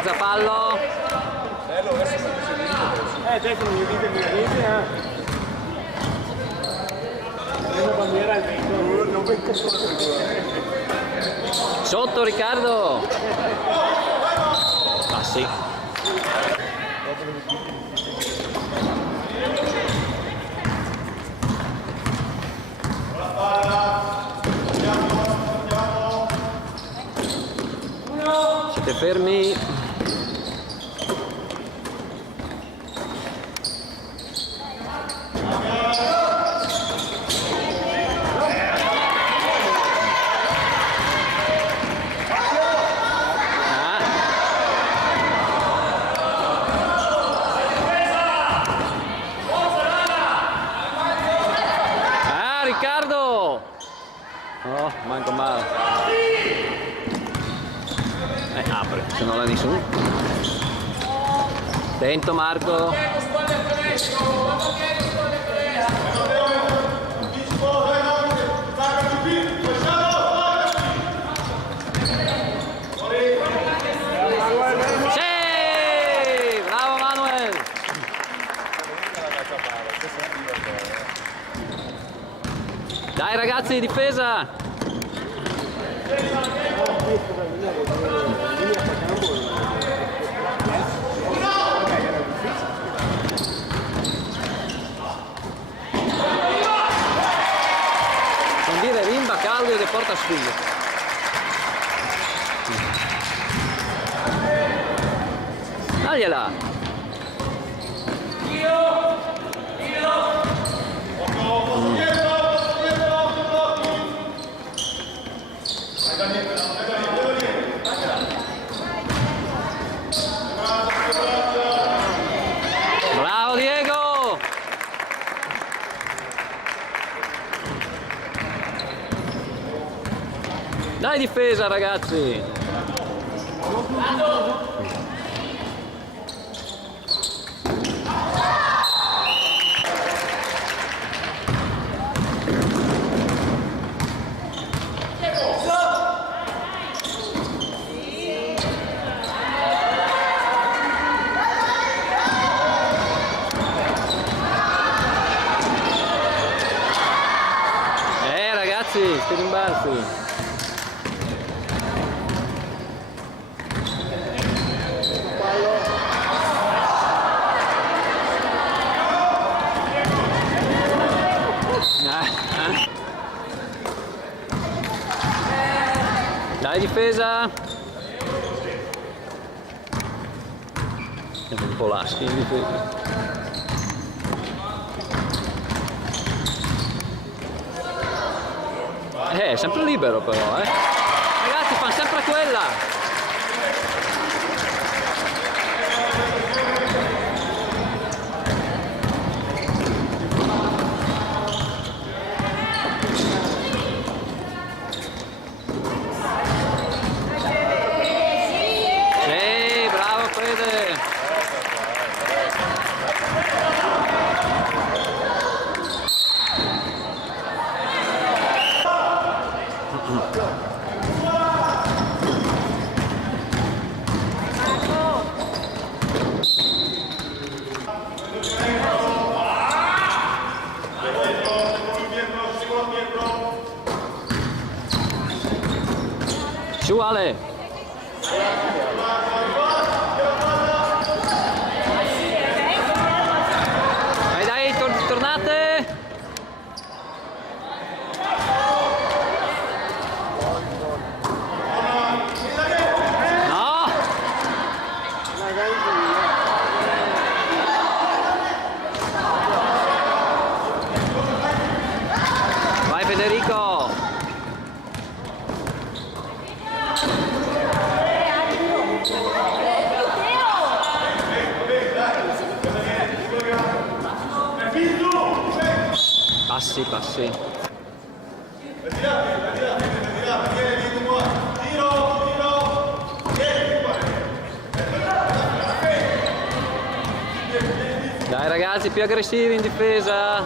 Mezza fallo. Adesso non mi dite niente, la bandiera al vento, non vengo Sotto Riccardo. Ah sì. Siete fermi? Riccardo! Oh, manco male. Apre, se non l'ha nessuno. Attento Marco. Sì! Bravo Manuel! Dai ragazzi, difesa! Non dire rimba, Claudio che porta sfigo. Dagliela! Bravo Diego! Dai difesa ragazzi! Ragazzi, sti rimbalzi! Dai difesa! È un po' laschi in difesa. È sempre libero però, Ragazzi, fanno sempre quella! Sì, bravo Fede! Su Ale! Dai dai, tornate! No! Vai Federico! Passi, passi. Dai ragazzi, più aggressivi in difesa.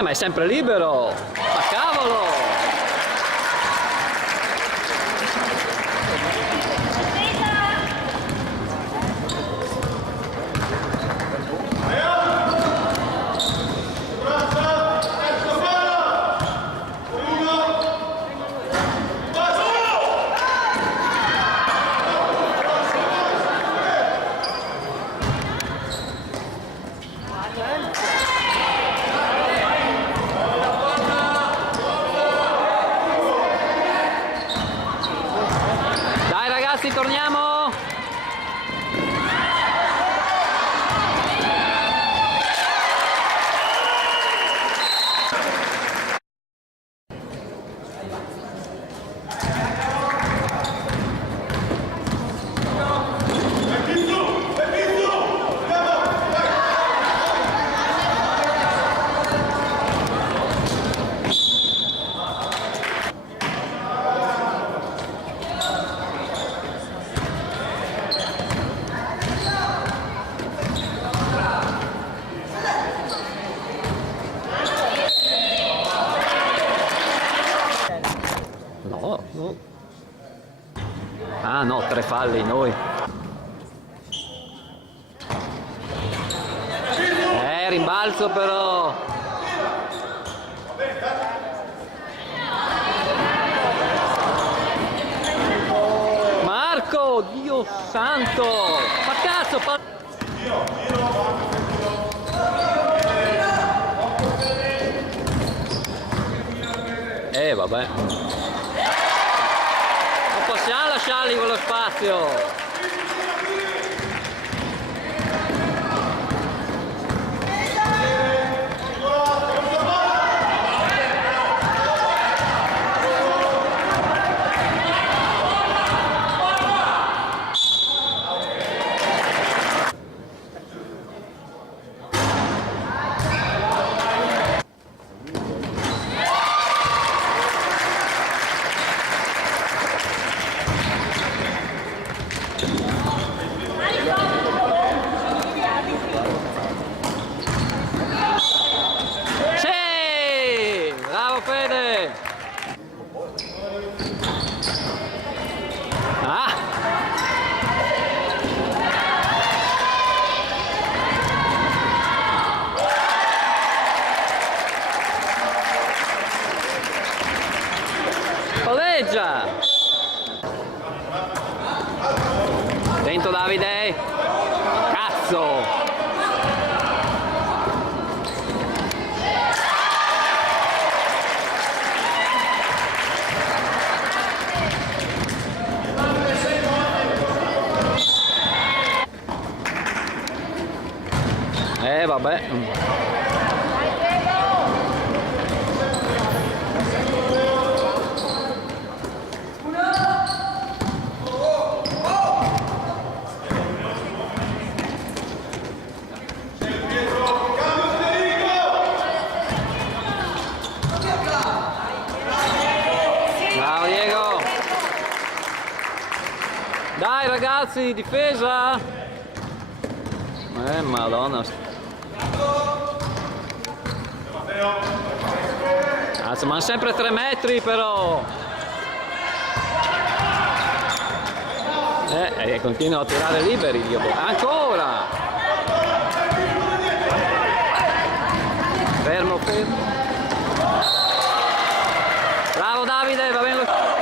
Ma è sempre libero. Ma cavolo! no, 3 falli noi. Rimbalzo però. Marco, Dio santo! Ma cazzo, vabbè. Non possiamo lasciargli quello spazio. Fede! Ah! Palleggia! Dentro Davide! Cazzo! Vabbè. Bravo Diego. Dai ragazzi, difesa. Madonna. Cazzo, ma sempre 3 metri però. Continuo a tirare liberi io. Ancora. Fermo. Bravo Davide, va bene.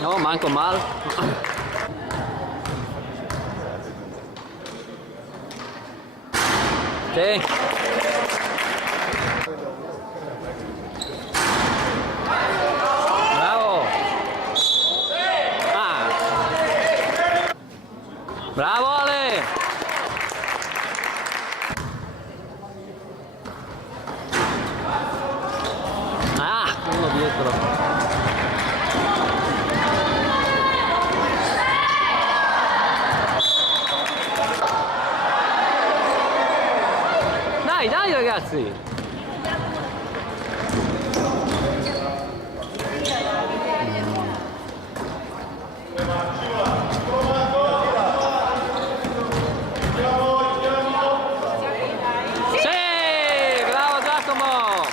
No, manco mal. Sì. Bravo. Bravo Ale. Uno dietro. Dai ragazzi! Sì! Bravo Giacomo!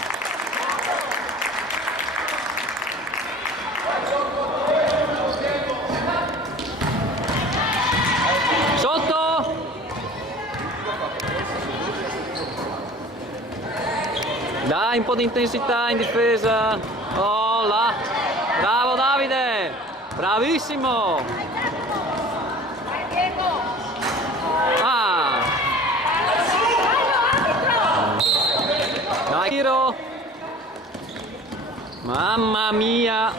Sotto! Dai, un po' di intensità in difesa. Oh là. Bravo Davide. Bravissimo. Dai, tiro. Mamma mia.